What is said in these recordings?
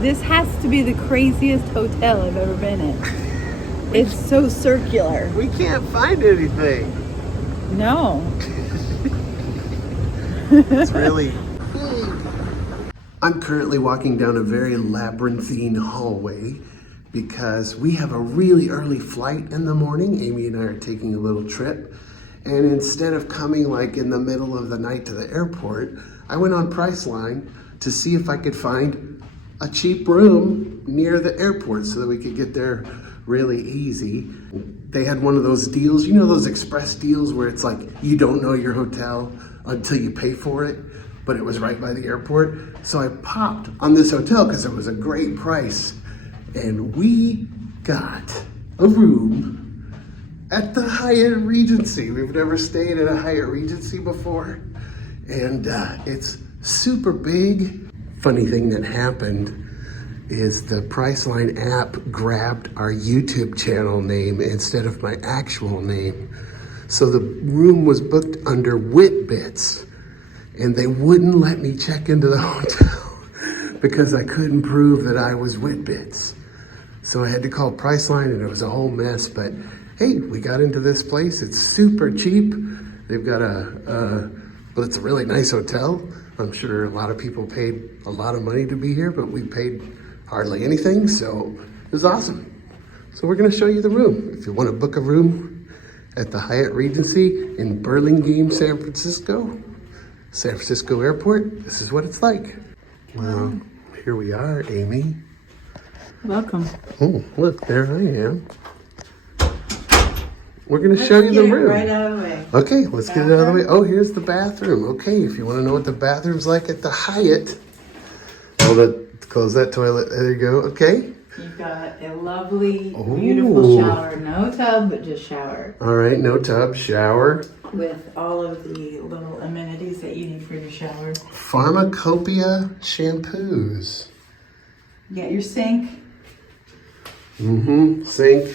This has to be the craziest hotel I've ever been in. It's so circular. We can't find anything. No. It's really big. I'm currently walking down a very labyrinthine hallway because we have a really early flight in the morning. Amy and I are taking a little trip. And instead of coming like in the middle of the night to the airport, I went on Priceline to see if I could find a cheap room near the airport so that we could get there really easy. They had one of those deals, you know, those express deals where it's like you don't know your hotel until you pay for it, but it was right by the airport. So I popped on this hotel because it was a great price, and we got a room at the Hyatt Regency. We've never stayed at a Hyatt Regency before, and it's super big. Funny thing that happened is the Priceline app grabbed our YouTube channel name instead of my actual name. So the room was booked under Whitbits, and they wouldn't let me check into the hotel because I couldn't prove that I was Whitbits. So I had to call Priceline, and it was a whole mess, but hey, we got into this place. It's super cheap. They've got well, it's a really nice hotel. I'm sure a lot of people paid a lot of money to be here, but we paid hardly anything, so it was awesome. So we're gonna show you the room. If you wanna book a room at the Hyatt Regency in Burlingame, San Francisco Airport, this is what it's like. Well, here we are, Amy. Welcome. Oh, look, there I am. We're gonna show you the room. Right out of the way. Okay, let's get it out of the way. Oh, here's the bathroom. Okay, if you wanna know what the bathroom's like at the Hyatt, close that toilet. There you go. Okay. You've got a lovely, beautiful shower. No tub, but just shower. All right, no tub, shower. With all of the little amenities that you need for your shower. Pharmacopoeia shampoos. You got your sink. Sink.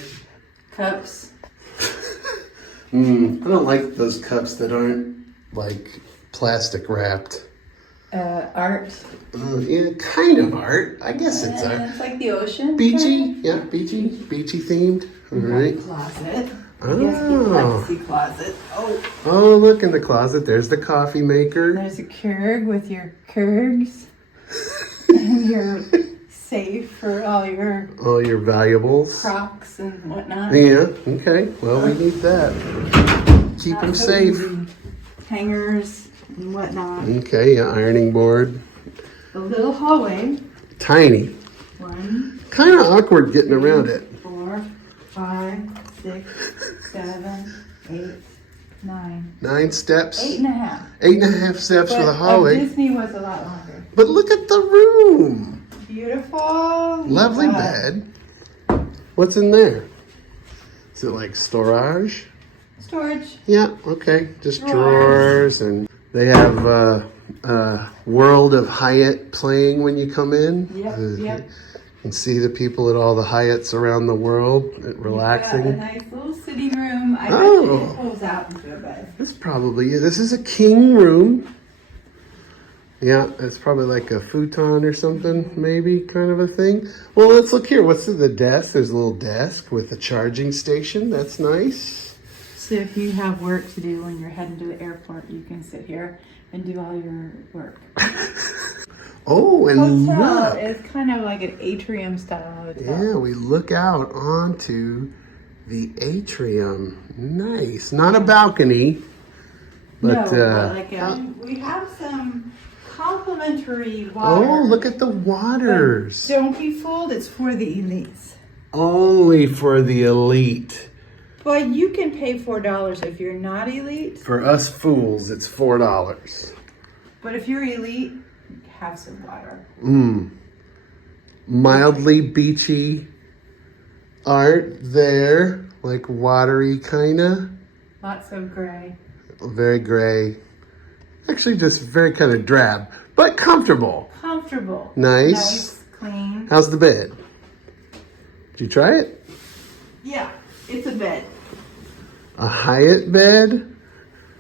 Cups. I don't like those cups that aren't like plastic wrapped. Art. Yeah, kind of art. I guess it's art. It's like the ocean. Beachy, yeah, beachy themed. All right. Closet. I Oh. guess people like to see closet. Oh, look in the closet. There's the coffee maker. There's a Keurig with your Keurigs and your safe for all your valuables. Crocs and whatnot. Yeah. Okay. Well, we need that. Keep them safe. Easy. Hangers and whatnot. Okay. Yeah. Ironing board. The little hallway. Tiny. 1, Kind of awkward getting around it. 4, 5, 6, 7, 8, 9. 9 steps. 8.5. 8.5 steps for the hallway. Disney was a lot longer. But look at the room. Beautiful. Lovely bed. What's in there? Is it like storage? Storage. Yeah. Okay. Just drawers, and they have World of Hyatt playing when you come in. Yep. You can see the people at all the Hyatts around the world relaxing. A nice little sitting room. I bet it pulls out into a bed. This is a king room. Yeah, it's probably like a futon or something, maybe, kind of a thing. Well, let's look here. What's the desk? There's a little desk with a charging station. That's nice. So if you have work to do when you're heading to the airport, you can sit here and do all your work. Oh, and hotel look. is kind of like an atrium style hotel. Yeah, we look out onto the atrium. Nice. Not a balcony, but we have some complimentary water. oh, look at the waters. But don't be fooled, it's for the elites. Only for the elite. But you can pay $4 if you're not elite. For us fools, it's $4. But if you're elite, have some water. Mildly beachy art there, like watery kinda. Lots of gray. Very gray. Actually, just very kind of drab, but comfortable. Comfortable. Nice. Clean. How's the bed? Did you try it? Yeah, it's a bed. A Hyatt bed?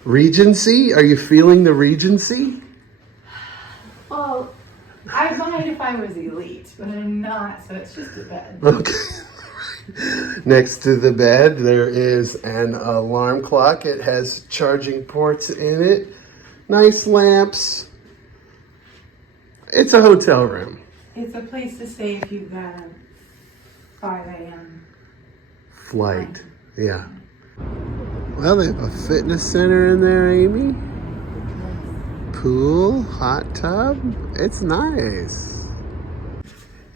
Regency? Are you feeling the Regency? Well, I might if I was elite, but I'm not, so it's just a bed. Okay. Next to the bed, there is an alarm clock. It has charging ports in it. Nice lamps. It's a hotel room. It's a place to stay if you've got a 5 a.m. Flight. Yeah. Well, they have a fitness center in there, Amy. Pool, hot tub. It's nice.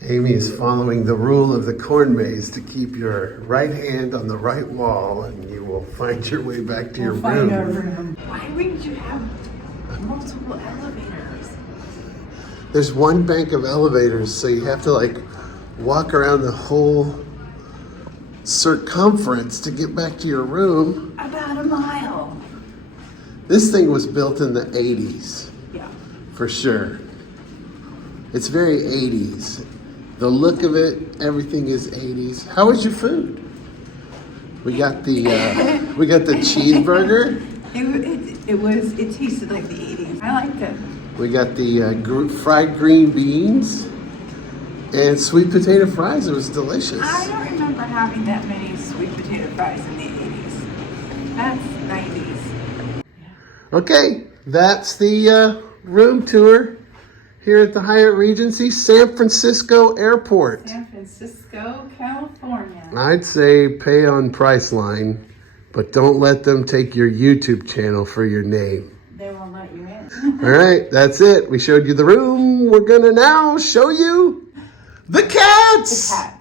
Amy is following the rule of the corn maze to keep your right hand on the right wall and you will find your way back to your Find our room. room. Why wouldn't you have multiple elevators? There's one bank of elevators, so you have to like walk around the whole circumference to get back to your room. About a mile. This thing was built in the 80s, Yeah. for sure. It's very 80s. The look of it, everything is 80s. How was your food? We got the cheeseburger. It tasted like the 80s. I liked it. We got the fried green beans and sweet potato fries. It was delicious. I don't remember having that many sweet potato fries in the 80s. That's 90s. Okay, that's the room tour here at the Hyatt Regency, San Francisco Airport. San Francisco, California. I'd say pay on Priceline, but don't let them take your YouTube channel for your name. They won't let you in. All right, that's it. We showed you the room. We're gonna now show you the cats. The cat.